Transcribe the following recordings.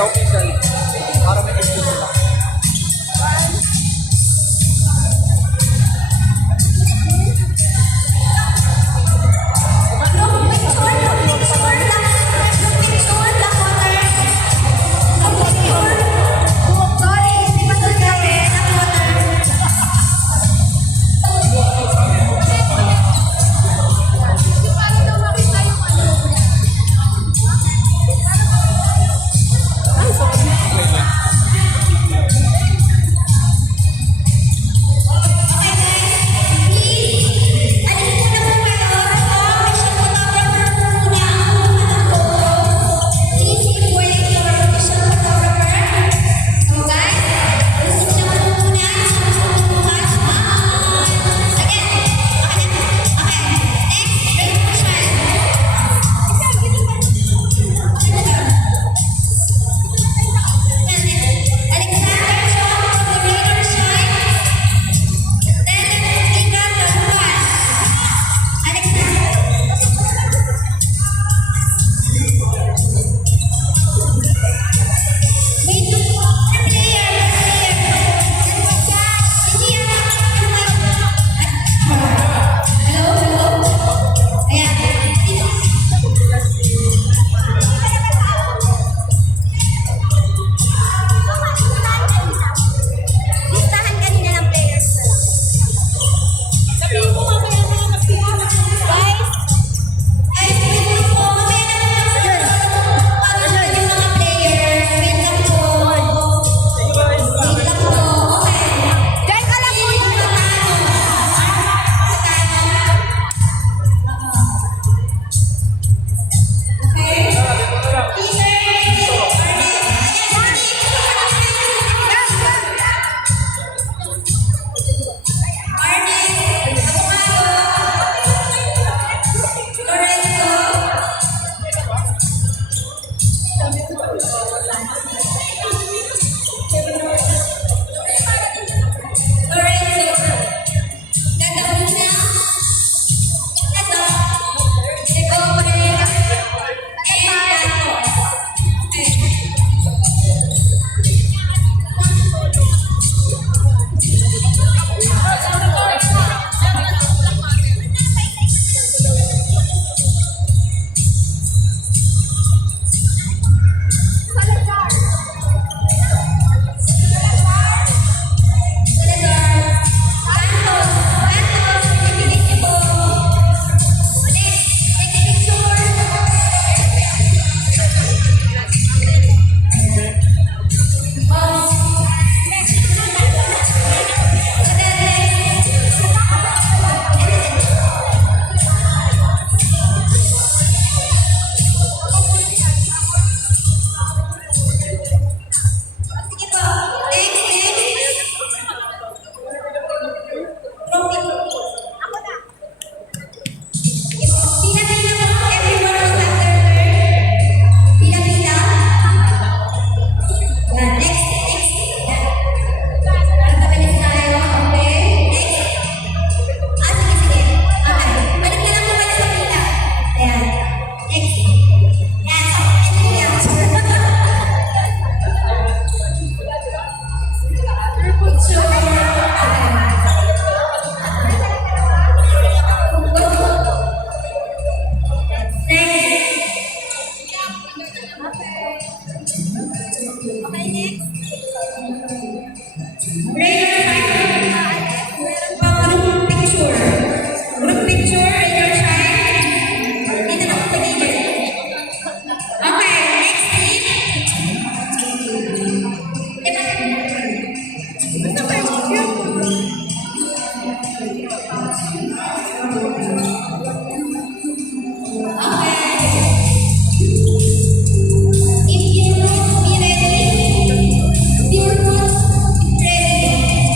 sa official. Para may gusto sila. If you be ready, ready.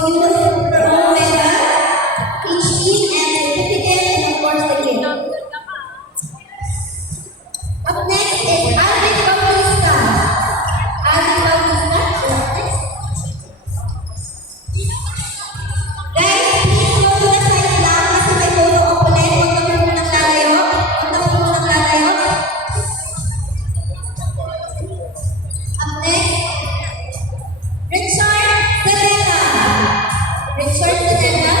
you know medal, teaching, and certificate, and of course the gift. Up next is Alvin Bautista. Alvin Bautista, up next. Guys, please go to the side lang kasi may photo opponent. Huwag na muna naglalayo. Huwag na muna naglalayo. Up next, Richard Serena. Richard Serena.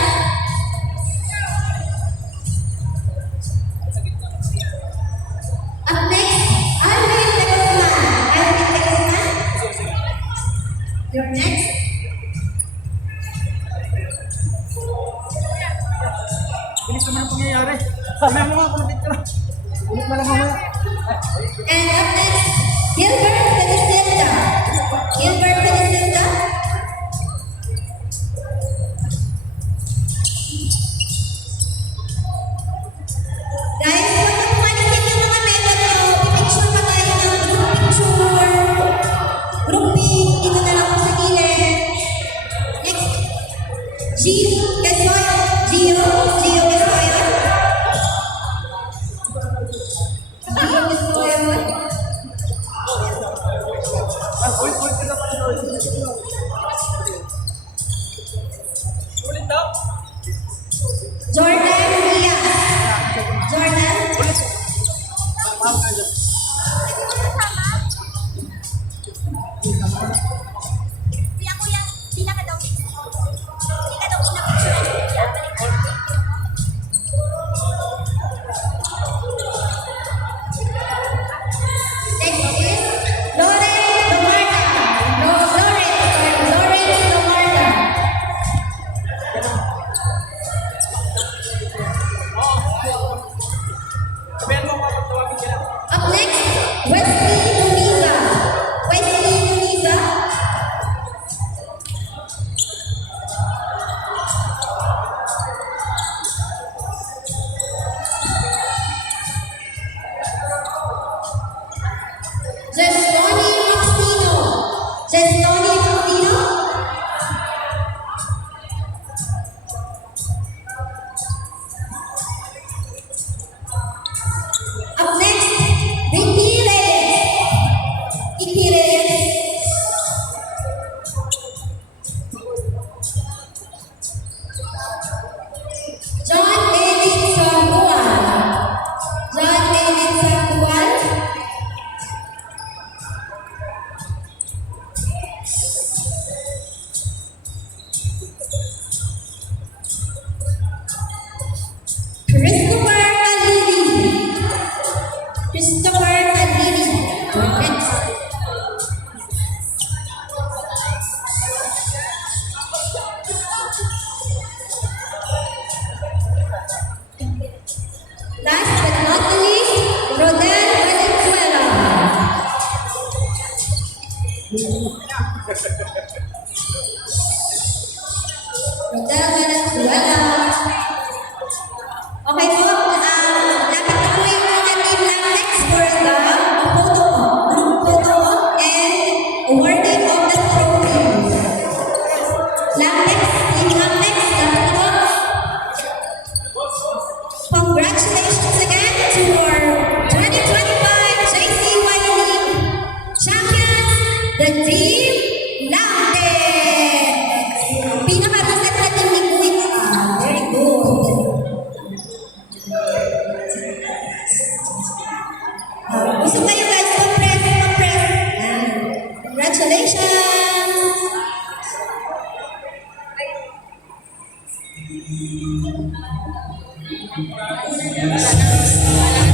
Up next, Alvin Tegosman. Alvin Tegosman. You're next. Bilis naman ang pangyayari. Tingnan mo mga kulapit ka na. Ulit na lang mamaya. And up next, Gilbert Felicita. Gilbert Felicita. Guys, huwag na pumanisip yung mga medal nyo. Pipicture pa tayo ng group picture. Grouping, dito na lang po sa gilid. Next, Gio Quezon. Gio Quezon. Gio Quezon. Ulit ka na pala. Ulit daw. Jordan Diaz. Jordan. Kuya, kuya, sila ka daw. Hindi ka daw pinapicture. Next is Lauren Lomarda. Lauren Lomarda. Sabihan mo mga pagtawagin ka lang. Up next, Wesley Nuniza. Wesley Nuniza. Jestoni Maxino. Jestoni Maxino. Up next, Ricky Reyes. Ricky Reyes. John David Sandoval. John David Sandoval. Christopher Alili. Christopher Alili. Next. Last but not the least, Rodel Valenzuela. Rodel Valenzuela. Okay po, lapit na po yung mga team lang next for the photo, group photo, and awarding of the trophies. Lampex, team Lampex, lapit na po. Congratulations again to our 2025 JCY League champions, the Team Lampex. Pinaka-basta na team ni Kuya. Very good. Gusto kayo guys, compress. Yan. Congratulations! Wala